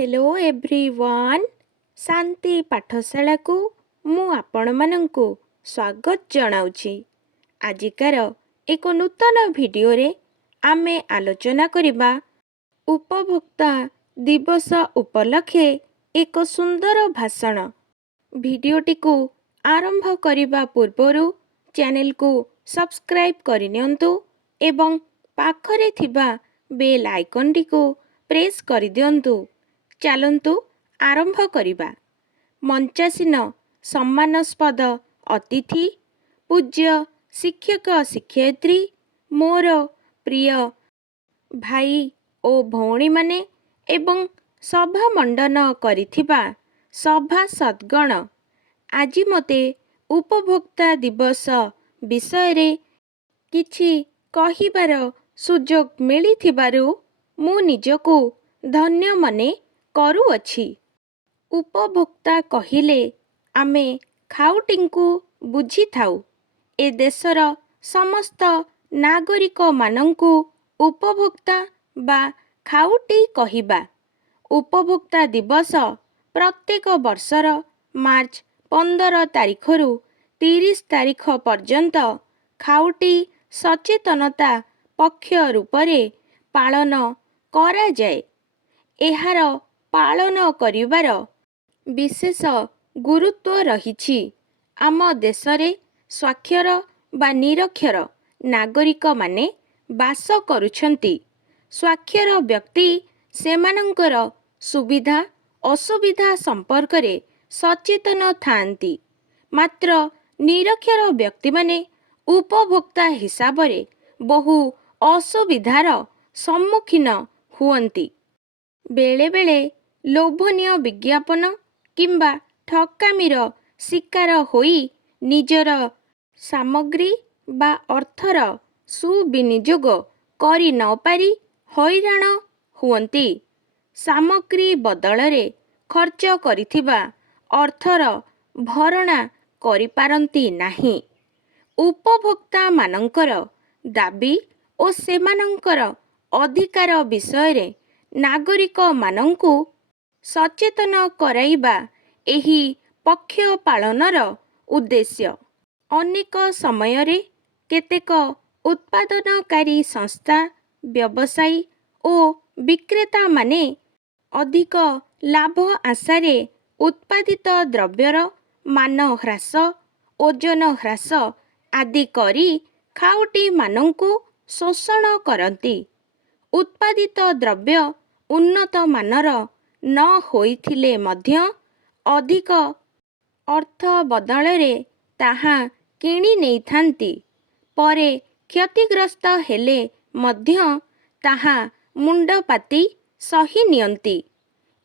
Hello everyone शांति पाठशाला को मु आपण मानंकु स्वागत जनाउछि। आजिकार एक नूतन वीडियो रे आमे आलोचना करिबा उपभोक्ता दिवस उपलक्षे एक सुंदर भाषण। वीडियोटी को आरंभ करिबा पूर्वरु चैनल को सब्सक्राइब करिनियंतु एवं पाखरे थिबा बेल आइकन टी को प्रेस करि दियंतु। चलंतु आरंभ करिबा। मंचासीन सम्मानस्पद अतिथि पूज्य शिक्षक शिक्षयित्री मोर प्रिय भाई ओ भौणी माने एवं सभा मंडन करिथिबा सभा सद्गण, आज मते उपभोक्ता दिवस विषय रे किछि कहिबार सुजोग मिलिथिबारु मु निजको धन्य मने करूअछि। उपभोक्ता कहिले आमे खाउटिंकु बुझी थाउ। ए देशर समस्त नागरिक मानंकु उपभोक्ता बा खाउटी कहिबा। उपभोक्ता दिवस प्रत्येक वर्षर मार्च 15 तारिखरु 30 तारिख पर्यंत खाउटी सचेतनता पक्ष रूपरे पालन करा जाए। एहार पालन करिवार विशेष गुरुत्व रहिछि। आम देशरे स्वाक्षर बा निरक्षर नागरिक माने बास करुछन्ति। स्वाक्षर व्यक्ति सेमानंकर सुविधा असुविधा संपर्क रे सचेतन थांती, मात्र निरक्षर व्यक्ति माने उपभोक्ता हिसाब रे बहु असुविधार सम्मुखीन हुअन्ति। बेले बेले लोभनीय विज्ञापन किंबा ठकामीर शिकार होई निजर सामग्री बा अर्थर सुविनियोग करि न पारि हैराण हुअन्ति। सामग्री बदलरे खर्च करिथिबा अर्थर भरणा करि पारंती नाही। उपभोक्ता मानंकर दाबी ओ सेमानंकर अधिकार विषय रे नागरिक मानंकु सचेतन कराइबा एही पक्ष पालनर उद्देश्य। अनेक समय रे केतेक उत्पादनकारी संस्था व्यवसायी ओ विक्रेता माने अधिक लाभ आशारे उत्पादित द्रव्यर मान ह्रास, ओजन ह्रास आदि करी खाउटी मानंकु शोषण करती। उत्पादित द्रव्य उन्नत मानर न होइथिले मध्य अधिक अर्थ बदलरे ताहा किणी नेइथांती। परे क्षतिग्रस्त हेले मध्य ताहा मुंडपाती सही नियंती।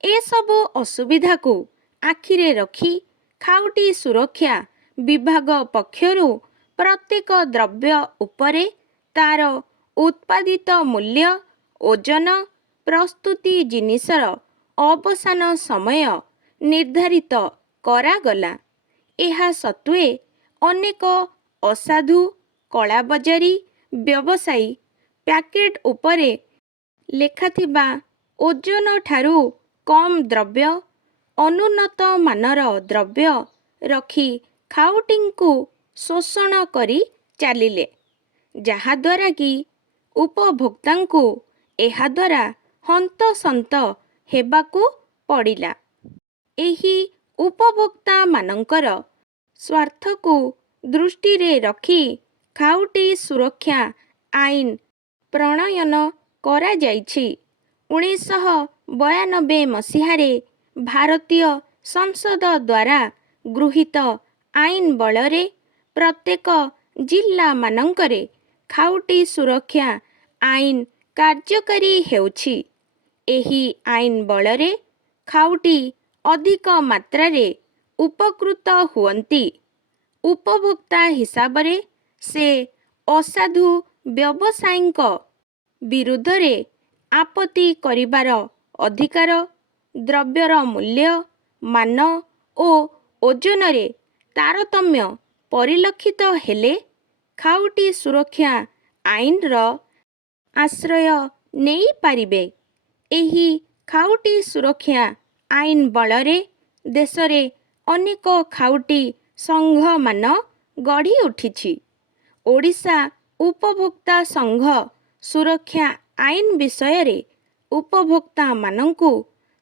ए सबु असुविधा को आखिरे रखी खाउटी सुरक्षा विभाग पक्षरु प्रत्येक द्रव्य उपरे तार उत्पादित मूल्य, ओजन, प्रस्तुति जिनिसर अवसान समय निर्धारित करागला। एहा सत्वे अनेक असाधु कलाबजारी व्यवसायी पैकेट उपरे लेखाथिबा ओजन ठारू कम द्रव्य, अनुन्नत मानर द्रव्य रखी खाउटिंकु शोषण करी चालिले, जहा द्वारा कि उपभोक्तांकु एहा द्वारा हंतसंत हेबाकु पड़िला। एही उपभोक्ता मानंकर स्वार्थकु दृष्टि रे रखी खाउटी सुरक्षा आईन प्रणयन करा जाइछि। 1992 मसीहारे भारतीय संसद द्वारा गृहीत आईन बलरे प्रत्येक जिल्ला मानंकरे खाउटी सुरक्षा आईन कार्यकारी हेउछि। एही आईन बलरे खाउटी अधिक मात्रारे उपकृत हुअन्ति। उपभोक्ता हिसाब रे से असाधु व्यवसायींक विरुद्धरे आपत्ति करिबार अधिकार, द्रव्यर मूल्य, मान ओ ओजनरे तारतम्य परिलक्षित हेले खाउटी सुरक्षा आईन रो आश्रय नेई पारिबे। एही ଖାଉଟି ସୁରକ୍ଷା ଆଇନ ବଳରେ ଦେଶରେ ଅନେକ ଖାଉଟି ସଂଘମାନ ଗଢ଼ି ଉଠିଛି। ଓଡ଼ିଶା ଉପଭୋକ୍ତା ସଂଘ ସୁରକ୍ଷା ଆଇନ ବିଷୟରେ ଉପଭୋକ୍ତାମାନଙ୍କୁ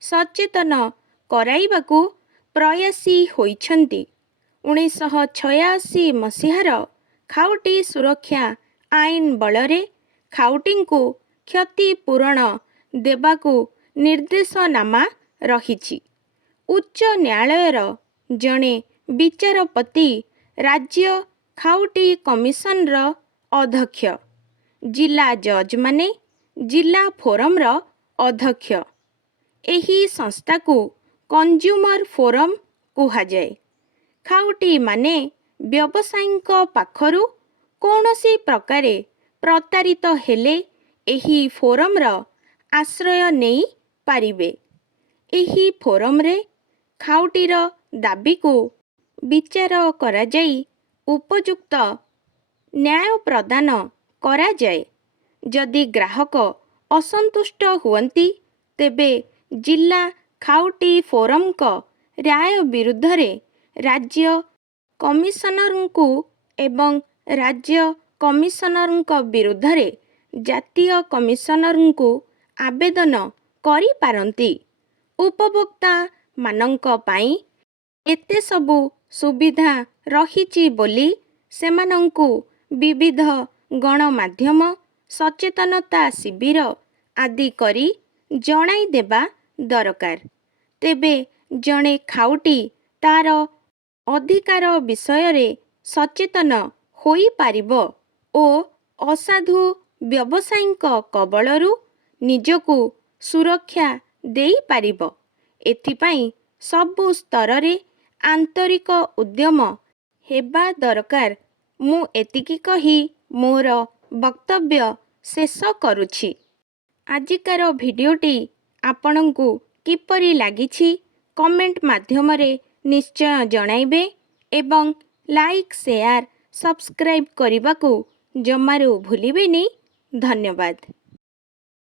ସଚେତନ କରାଇବାକୁ ପ୍ରୟାସୀ ହୋଇଛନ୍ତି। 1986 ମସିହାର ଖାଉଟି ସୁରକ୍ଷା ଆଇନ ବଳରେ ଖାଉଟିଙ୍କୁ କ୍ଷତିପୂରଣ ଦେବାକୁ ନିର୍ଦ୍ଦେଶନାମା ରହିଛି। ଉଚ୍ଚ ନ୍ୟାୟାଳୟର ଜଣେ ବିଚାରପତି ରାଜ୍ୟ ଖାଉଟି କମିଶନର ଅଧ୍ୟକ୍ଷ, ଜିଲ୍ଲା ଜଜ୍ମାନେ ଜିଲ୍ଲା ଫୋରମର ଅଧ୍ୟକ୍ଷ। ଏହି ସଂସ୍ଥାକୁ କଞ୍ଜ୍ୟୁମର ଫୋରମ କୁହାଯାଏ। ଖାଉଟିମାନେ ବ୍ୟବସାୟୀଙ୍କ ପାଖରୁ କୌଣସି ପ୍ରକାରେ ପ୍ରତାରିତ ହେଲେ ଏହି ଫୋରମର ଆଶ୍ରୟ ନେଇ ପାରିବେ। ଏହି ଫୋରମରେ ଖାଉଟିର ଦାବିକୁ ବିଚାର କରାଯାଇ ଉପଯୁକ୍ତ ନ୍ୟାୟ ପ୍ରଦାନ କରାଯାଏ। ଯଦି ଗ୍ରାହକ ଅସନ୍ତୁଷ୍ଟ ହୁଅନ୍ତି, ତେବେ ଜିଲ୍ଲା ଖାଉଟି ଫୋରମଙ୍କ ରାୟ ବିରୁଦ୍ଧରେ ରାଜ୍ୟ କମିଶନରଙ୍କୁ ଏବଂ ରାଜ୍ୟ କମିଶନରଙ୍କ ବିରୁଦ୍ଧରେ ଜାତୀୟ କମିଶନରଙ୍କୁ ଆବେଦନ କରିପାରନ୍ତି। ଉପଭୋକ୍ତାମାନଙ୍କ ପାଇଁ ଏତେ ସବୁ ସୁବିଧା ରହିଛି ବୋଲି ସେମାନଙ୍କୁ ବିବିଧ ଗଣମାଧ୍ୟମ ସଚେତନତା ଶିବିର ଆଦି କରି ଜଣାଇଦେବା ଦରକାର। ତେବେ ଜଣେ ଖାଉଟି ତା'ର ଅଧିକାର ବିଷୟରେ ସଚେତନ ହୋଇପାରିବ ଓ ଅସାଧୁ ବ୍ୟବସାୟୀଙ୍କ କବଳରୁ ନିଜକୁ ସୁରକ୍ଷା ଦେଇପାରିବ। ଏଥିପାଇଁ ସବୁ ସ୍ତରରେ ଆନ୍ତରିକ ଉଦ୍ୟମ ହେବା ଦରକାର। ମୁଁ ଏତିକି କହି ମୋର ବକ୍ତବ୍ୟ ଶେଷ କରୁଛି। ଆଜିକାର ଭିଡ଼ିଓଟି ଆପଣଙ୍କୁ କିପରି ଲାଗିଛି କମେଣ୍ଟ ମାଧ୍ୟମରେ ନିଶ୍ଚୟ ଜଣାଇବେ ଏବଂ ଲାଇକ୍, ସେୟାର, ସବସ୍କ୍ରାଇବ୍ କରିବାକୁ ଜମାରୁ ଭୁଲିବେନି। ଧନ୍ୟବାଦ।